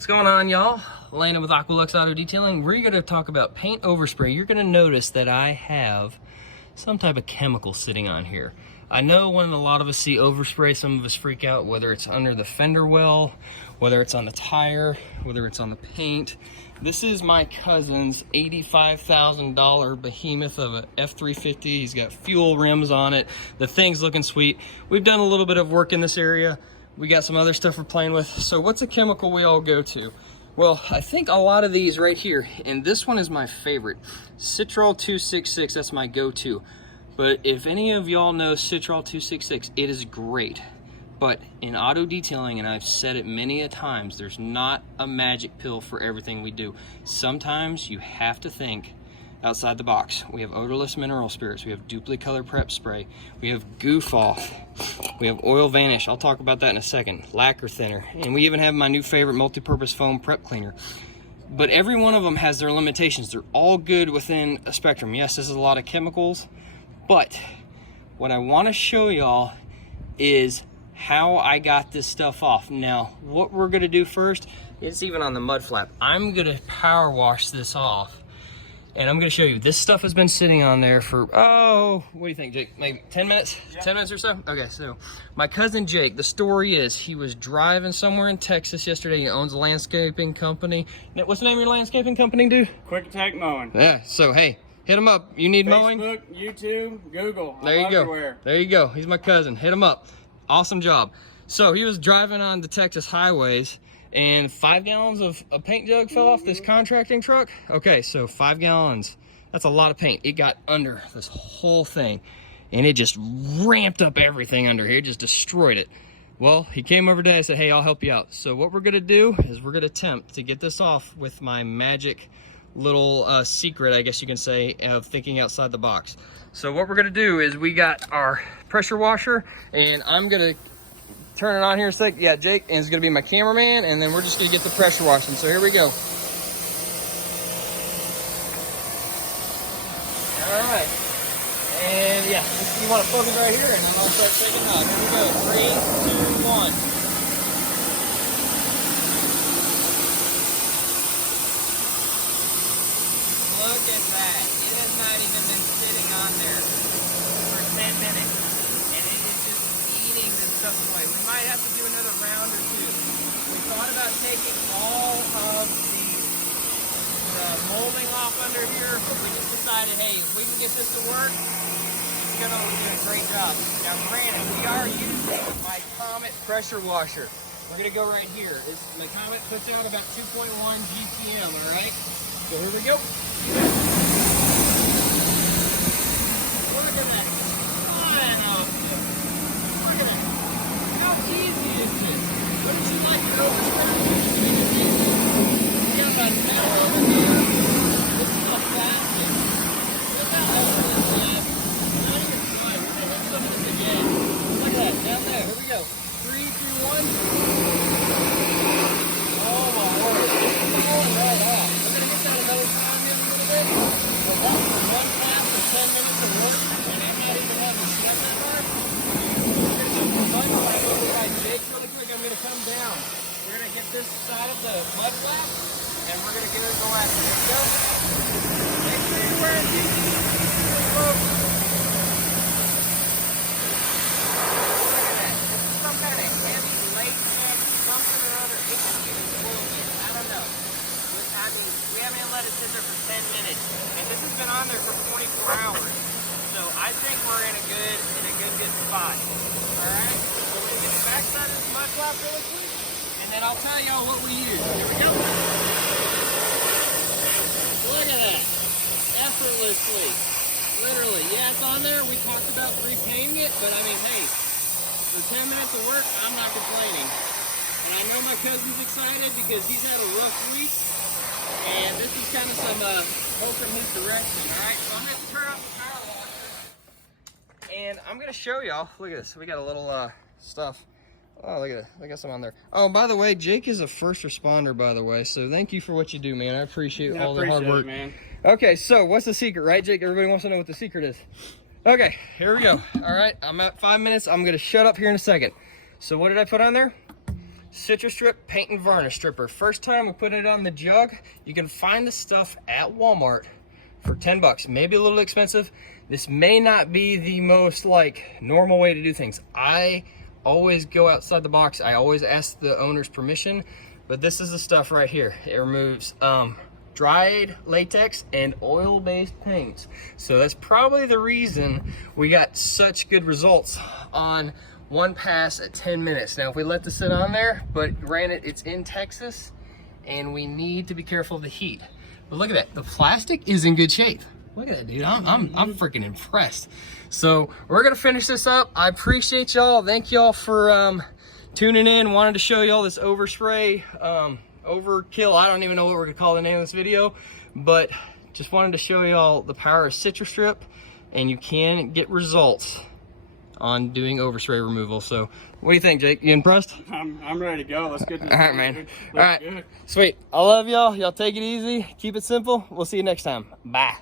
What's going on, y'all? Landon with Aqualux Auto Detailing. We're going to talk about paint overspray. You're going to notice that I have some type of chemical sitting on here. I know when a lot of us see overspray, some of us freak out, whether it's under the fender well, whether it's on the tire, whether it's on the paint. This is my cousin's $85,000 behemoth of a F350. He's got fuel rims on it. The thing's looking sweet. We've done a little bit of work in this area. We got some other stuff we're playing with. So what's a chemical we all go to? Well, I think a lot of these right here, and this one is my favorite. CiTRI 266, that's my go-to. But if any of y'all know CiTRI 266, it is great. But in auto detailing, and I've said it many a times, there's not a magic pill for everything we do. Sometimes you have to think outside the box. We have odorless mineral spirits, we have duplicate prep spray, we have goof off, we have oil vanish, I'll talk about that in a second, lacquer thinner, and we even have my new favorite multi-purpose foam prep cleaner. But every one of them has their limitations. They're all good within a spectrum. Yes, this is a lot of chemicals, but what I want to show y'all is how I got this stuff off. Now, what we're gonna do first, it's even on the mud flap, I'm gonna power wash this off. And I'm gonna show you, this stuff has been sitting on there for, oh, what do you think, Jake? Maybe 10 minutes? Yeah. 10 minutes or so? Okay, so my cousin Jake, the story is he was driving somewhere in Texas yesterday. He owns a landscaping company. What's the name of your landscaping company, dude? Quick Attack Mowing. Yeah, so hey, hit him up. You need mowing? Facebook, YouTube, Google. There you go. Everywhere. There you go. He's my cousin. Hit him up. Awesome job. So he was driving on the Texas highways and 5 gallons of a paint jug fell off this contracting truck. Okay, so 5 gallons, that's a lot of paint. It got under this whole thing and it just ramped up everything under here, just destroyed it. Well, he came over today and said, hey, I'll help you out. So what we're gonna do is we're gonna attempt to get this off with my magic little secret, I guess you can say, of thinking outside the box. So what we're gonna do is we got our pressure washer and I'm gonna turn it on here in a sec. Yeah, Jake is gonna be my cameraman, and then we're just gonna get the pressure washing. So here we go. All right, and yeah, you want to focus right here, and then I'll start taking off. Here we go. 3, 2, 1. Look at that. It has not even been sitting on there for 10 minutes. Stuff away. We might have to do another round or two. We thought about taking all of the molding off under here, but we just decided, hey, if we can get this to work, it's gonna do a great job. Now granted, we are using my COMET pressure washer. We're gonna go right here. My COMET puts out about 2.1 GPM, all right? So here we go. Look at that. How easy is this? Wouldn't you like to overspray? We got about an hour over here. This is how fast it is. Look how over this lab. Not even fun. We're going to hit some of this again. Look at that. Down there. Here we go. 3, 2, 1. Oh my word. This is falling right off. We're going to get that another time in a little bit. So that was one class for 10 minutes of work, and I'm not even having sweat that hard. Jake, really quick, I'm going to come down. We're going to get this side of the mud flap, and we're going to get it go after it. Go. Make sure you're wearing PPE. Look at that. This is some kind of heavy latex, something or other. It could be bullshit. I don't know. I mean, we haven't let it sit there for 10 minutes, and this has been on there for 24 hours. So I think we're in a good spot. All right. Backside of this mud flap really quick, and then I'll tell y'all what we use. Here we go. Look at that. Effortlessly. Literally. Yeah, it's on there. We talked about repainting it, but I mean, hey, for 10 minutes of work, I'm not complaining. And I know my cousin's excited because he's had a rough week, and this is kind of some hope from his direction. All right, so I'm going to turn off the power washer, and I'm going to show y'all. Look at this. We got a little stuff. Oh, look at it. I got some on there. Oh, by the way, Jake is a first responder, by the way. So thank you for what you do, man. I appreciate all the hard work. Man. Okay, so what's the secret, right, Jake? Everybody wants to know what the secret is. Okay, here we go. All right, I'm at 5 minutes. I'm going to shut up here in a second. So what did I put on there? CitriStrip paint and varnish stripper. First time we put it on the jug. You can find this stuff at Walmart for 10 bucks, maybe a little expensive. This may not be the most like normal way to do things. I always go outside the box. I always ask the owner's permission, but this is the stuff right here. It removes dried latex and oil-based paints. So that's probably the reason we got such good results on one pass at 10 minutes. Now, if we let this sit on there, but granted, it's in Texas, and we need to be careful of the heat. But look at that, the plastic is in good shape. Look at that, dude, I'm freaking impressed. So we're gonna finish this up. I appreciate y'all. Thank y'all for tuning in. Wanted to show y'all this overspray, overkill. I don't even know what we're gonna call the name of this video, but just wanted to show y'all the power of CitriStrip, and you can get results on doing overspray removal. So what do you think, Jake? You impressed? I'm ready to go. Let's get this. All right, man. Looks All right, good. sweet. I love y'all. Y'all take it easy. Keep it simple. We'll see you next time. Bye.